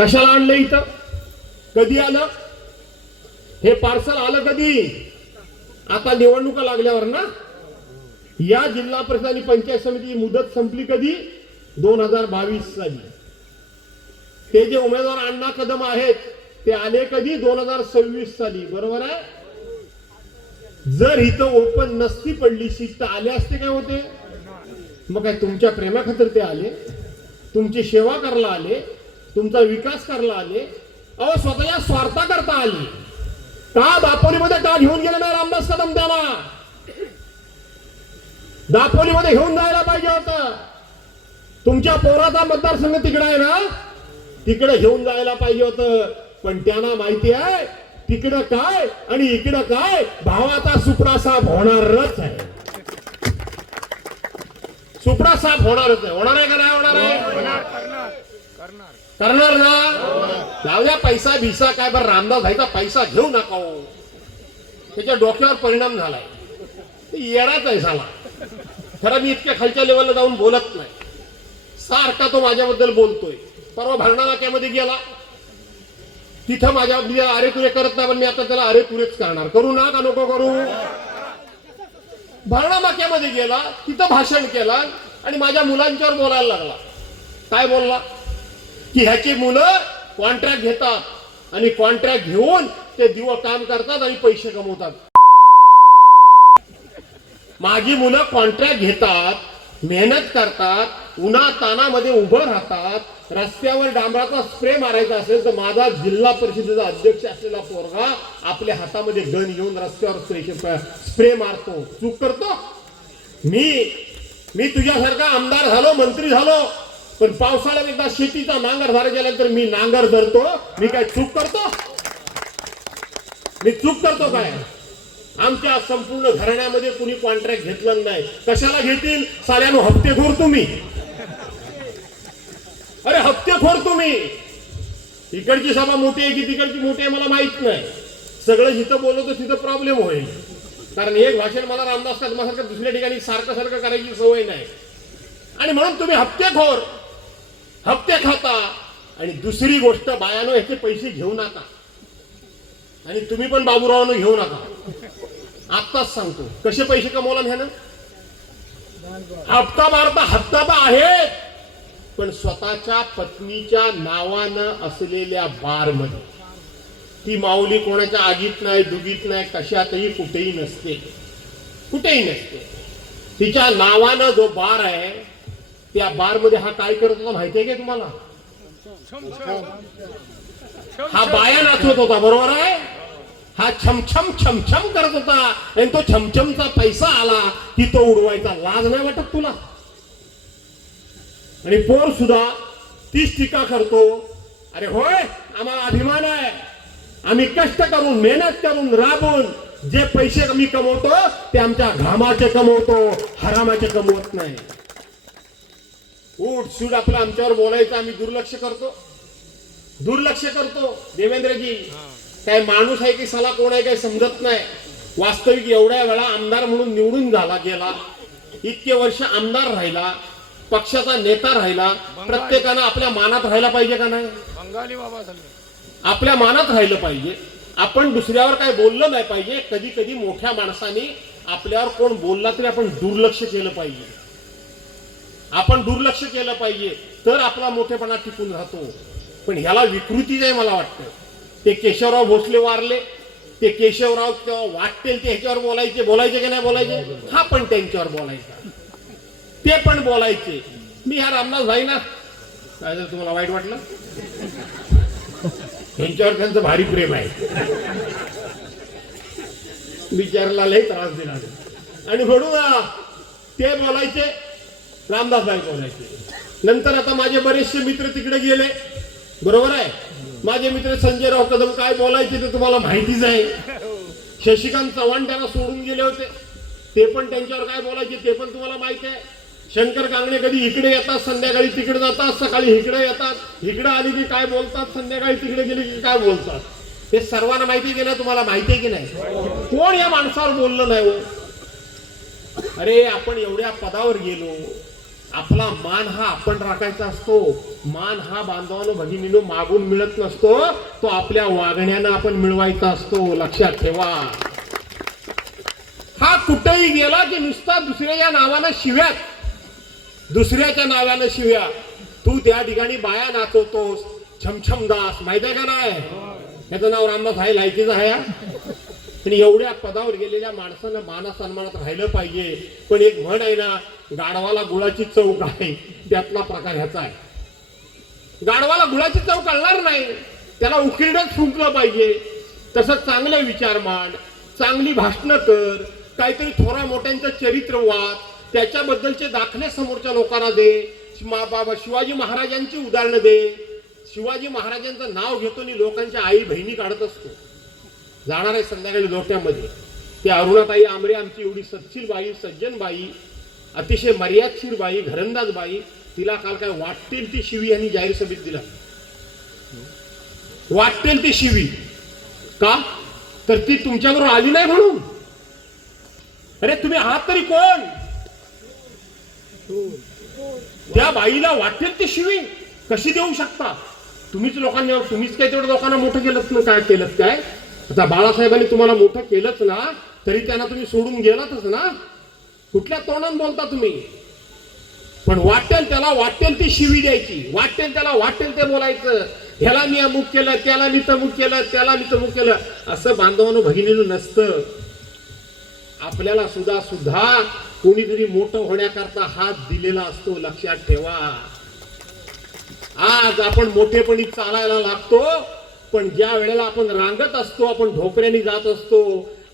कशाला आणलं इथं कधी आलं हे पार्सल आलं कधी आता निवडणुका लागल्यावर ना या जिल्हा परिषद आणि पंचायत समिती मुदत संपली कधी दोन हजार बावीस साली ते जे उमेदवार अण्णा कदम आहेत ते आले कधी दोन हजार सव्वीस साली बरोबर आहे जर इथं ओपन नसती पडली सीट तर आले असते काय होते मग काय तुमच्या प्रेमा ते आले तुमची सेवा करायला आले तुमचा विकास करायला आले अहो स्वतःच्या स्वार्था करता आली का दापोलीमध्ये का घेऊन गेले नाही रामदास कदम त्याला दापोलीमध्ये घेऊन जायला पाहिजे होत तुमच्या पोराचा मतदारसंघ तिकडे आहे ना तिकडे घेऊन जायला पाहिजे होत पण त्यांना माहिती आहे तिकडं काय आणि इकडं काय भावाचा सुपडा साफ होणारच आहे सुपडा साफ होणारच आहे होणार आहे का नाही होणार आहे करणार ना लावल्या पैसा भिसा काय बरं रामदास भाईचा पैसा घेऊ नका त्याच्या डोक्यावर परिणाम झालाय ते येणारच आहे झाला खरं मी इतक्या खालच्या लेवलला जाऊन बोलत नाही सारखा तो माझ्याबद्दल बोलतोय परवा भरणा नाक्यामध्ये गेला तिथं माझ्या मी अरे तुरे करत नाही पण मी आता त्याला अरे तुरेच करणार करू ना का नको करू भरणा नाक्यामध्ये गेला तिथं भाषण केला आणि माझ्या मुलांच्यावर बोलायला लागला काय बोलला की ह्याची मुलं कॉन्ट्रॅक्ट घेतात आणि कॉन्ट्रॅक्ट घेऊन ते दिवस काम करतात आणि पैसे कमवतात माझी मुलं कॉन्ट्रॅक्ट घेतात मेहनत करतात उन्हा तानामध्ये उभं राहतात रस्त्यावर डांबराचा स्प्रे मारायचा असेल तर माझा जिल्हा परिषदेचा अध्यक्ष असलेला पोरगा आपल्या हातामध्ये गण घेऊन रस्त्यावर स्प्रे मारतो चूक करतो मी मी तुझ्यासारखा आमदार झालो मंत्री झालो पण पावसाळ्यात एकदा शेतीचा नांगर गेला तर मी नांगर धरतो मी काय चूक करतो मी चूक करतो काय आमच्या संपूर्ण घराण्यामध्ये कुणी कॉन्ट्रॅक्ट घेतलं नाही कशाला घेतील साल्यानो हप्तेखोर तुम्ही अरे हप्तेखोर तुम्ही इकडची सभा मोठी आहे की तिकडची मोठी आहे मला माहित नाही सगळं जिथं बोलवतो तिथं प्रॉब्लेम होईल कारण एक भाषण मला रामदास कदमासारखं दुसऱ्या ठिकाणी सारखं सारखं करायची सवय नाही आणि म्हणून तुम्ही हप्तेखोर हप्ते खाता आणि दुसरी गोष्ट बायानो ह्याचे पैसे घेऊ नका आणि तुम्ही पण बाबूरावानं घेऊ नका आत्ताच सांगतो कसे पैसे कमवला ह्यानं हप्ता मारता हप्ता तर आहे पण स्वतःच्या पत्नीच्या नावानं असलेल्या बारमध्ये ती माऊली कोणाच्या आगीत नाही दुगीत नाही कशातही कुठेही नसते कुठेही नसते तिच्या नावानं जो बार आहे त्या बार मध्ये हा काय करत होता माहितीये का तुम्हाला हा बाया नाचवत होता बरोबर आहे हा छमछम छमछम करत होता आणि तो छमछमचा पैसा आला की तो उडवायचा लाज नाही वाटत तुला आणि पोर सुद्धा तीस टीका करतो अरे होय आम्हाला अभिमान आहे आम्ही कष्ट करून मेहनत करून राबून जे पैसे आम्ही कमवतो ते आमच्या घामाचे कमवतो हरामाचे कमवत नाही उठ सूट आपला आमच्यावर बोलायचं आम्ही दुर्लक्ष करतो दुर्लक्ष करतो देवेंद्रजी काय माणूस आहे की सला कोण आहे काही समजत नाही वास्तविक एवढ्या वेळा आमदार म्हणून निवडून झाला गेला इतके वर्ष आमदार राहिला पक्षाचा नेता राहिला प्रत्येकानं आपल्या मानात राहायला पाहिजे का नाही बंगाली बाबा आपल्या मानात राहिलं पाहिजे आपण दुसऱ्यावर काय बोललं नाही पाहिजे कधी कधी मोठ्या माणसाने आपल्यावर कोण बोलला तरी आपण दुर्लक्ष केलं पाहिजे आपण दुर्लक्ष केलं पाहिजे तर आपला मोठेपणा टिकून राहतो पण ह्याला विकृतीच आहे मला वाटतं ते केशवराव भोसले वारले ते केशवराव तेव्हा वाटतील ते ह्याच्यावर बोलायचे बोलायचे की नाही बोलायचे हा पण त्यांच्यावर बोलायचा ते पण बोलायचे मी ह्या रामदास जाईना ना काय जर तुम्हाला वाईट वाटलं त्यांच्यावर त्यांचं भारी प्रेम आहे विचारला लय त्रास देणार आणि म्हणून ते बोलायचे रामदास बँक नंतर आता माझे बरेचसे मित्र तिकडे गेले बरोबर आहे माझे मित्र संजय राव कदम काय बोलायचे ते तुम्हाला माहितीच आहे शशिकांत चव्हाण त्यांना सोडून गेले होते ते पण त्यांच्यावर काय बोलायचे ते पण तुम्हाला माहिती आहे शंकर कांगणे कधी इकडे येतात संध्याकाळी तिकडे जातात सकाळी इकडे येतात इकडे आली की काय बोलतात संध्याकाळी तिकडे गेली की काय बोलतात हे सर्वांना माहिती गेलं तुम्हाला माहिती आहे की नाही कोण या माणसावर बोललं नाही हो अरे आपण एवढ्या पदावर गेलो आपला मान हा आपण राखायचा असतो मान हा बांधवानो भगिनीनो मागून मिळत नसतो तो आपल्या वागण्यानं आपण मिळवायचा असतो लक्षात ठेवा हा कुठेही गेला की नुसता दुसऱ्याच्या नावानं शिव्यात दुसऱ्याच्या नावानं शिव्या तू त्या ठिकाणी बाया नाचवतोस छमछमदास माहिती आहे का नाही त्याचं नाव रामदास आहे लायकीचं आहे आणि एवढ्या पदावर गेलेल्या माणसानं सन्मानात राहिलं पाहिजे पण एक म्हण आहे ना गाढवाला गुळाची चव काय त्यातला प्रकार ह्याचा आहे गाढवाला गुळाची चव कळणार नाही त्याला उकिरणच फुंकलं पाहिजे तसं चांगलं विचार मांड चांगली भाषणं कर काहीतरी थोरा मोठ्यांचं चरित्र वाद त्याच्याबद्दलचे दाखले समोरच्या लोकांना दे मा बाबा शिवाजी महाराजांची उदाहरणं दे शिवाजी महाराजांचं नाव घेतो आणि लोकांच्या आई बहिणी काढत असतो जाणार आहे संध्याकाळी लोट्यामध्ये ते अरुणाताई आमरे आमची एवढी सच्चिल बाई सज्जन बाई अतिशय मर्यादशीर बाई घरंदाज बाई तिला काल काय वाटतील ती शिवी यांनी जाहीर सभेत दिला वाटतील ती शिवी का तर ती तुमच्याबरोबर आली नाही म्हणून अरे तुम्ही आहात तरी कोण त्या बाईला वाटेल ती शिवी कशी देऊ शकता तुम्हीच लोकांनी तुम्हीच काय तेवढं लोकांना मोठं केलं काय केलं काय आता बाळासाहेबांनी तुम्हाला मोठं केलंच ना तरी त्यांना तुम्ही सोडून गेलातच ना कुठल्या तोंडात बोलता तुम्ही पण वाटेल त्याला वाटेल ती शिवी द्यायची वाटेल त्याला वाटेल ते बोलायचं ह्याला मी अमुक केलं त्याला मी तमुक केलं त्याला मी तमुक केलं असं बांधवानं भगिनीनं नसतं आपल्याला सुद्धा सुद्धा कोणीतरी मोठं होण्याकरता हात दिलेला असतो लक्षात ठेवा आज आपण मोठेपणी चालायला लागतो पण ज्या वेळेला आपण रांगत असतो आपण ढोकऱ्याने जात असतो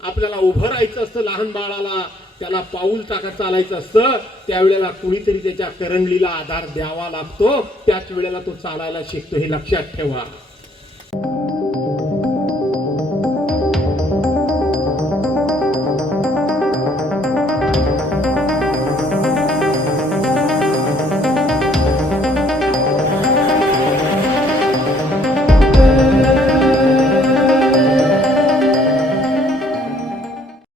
आपल्याला उभं राहायचं असतं लहान बाळाला त्याला पाऊल टाकत चालायचं असतं त्यावेळेला कुणीतरी त्याच्या करंडलीला आधार द्यावा लागतो त्याच वेळेला तो चालायला शिकतो हे लक्षात ठेवा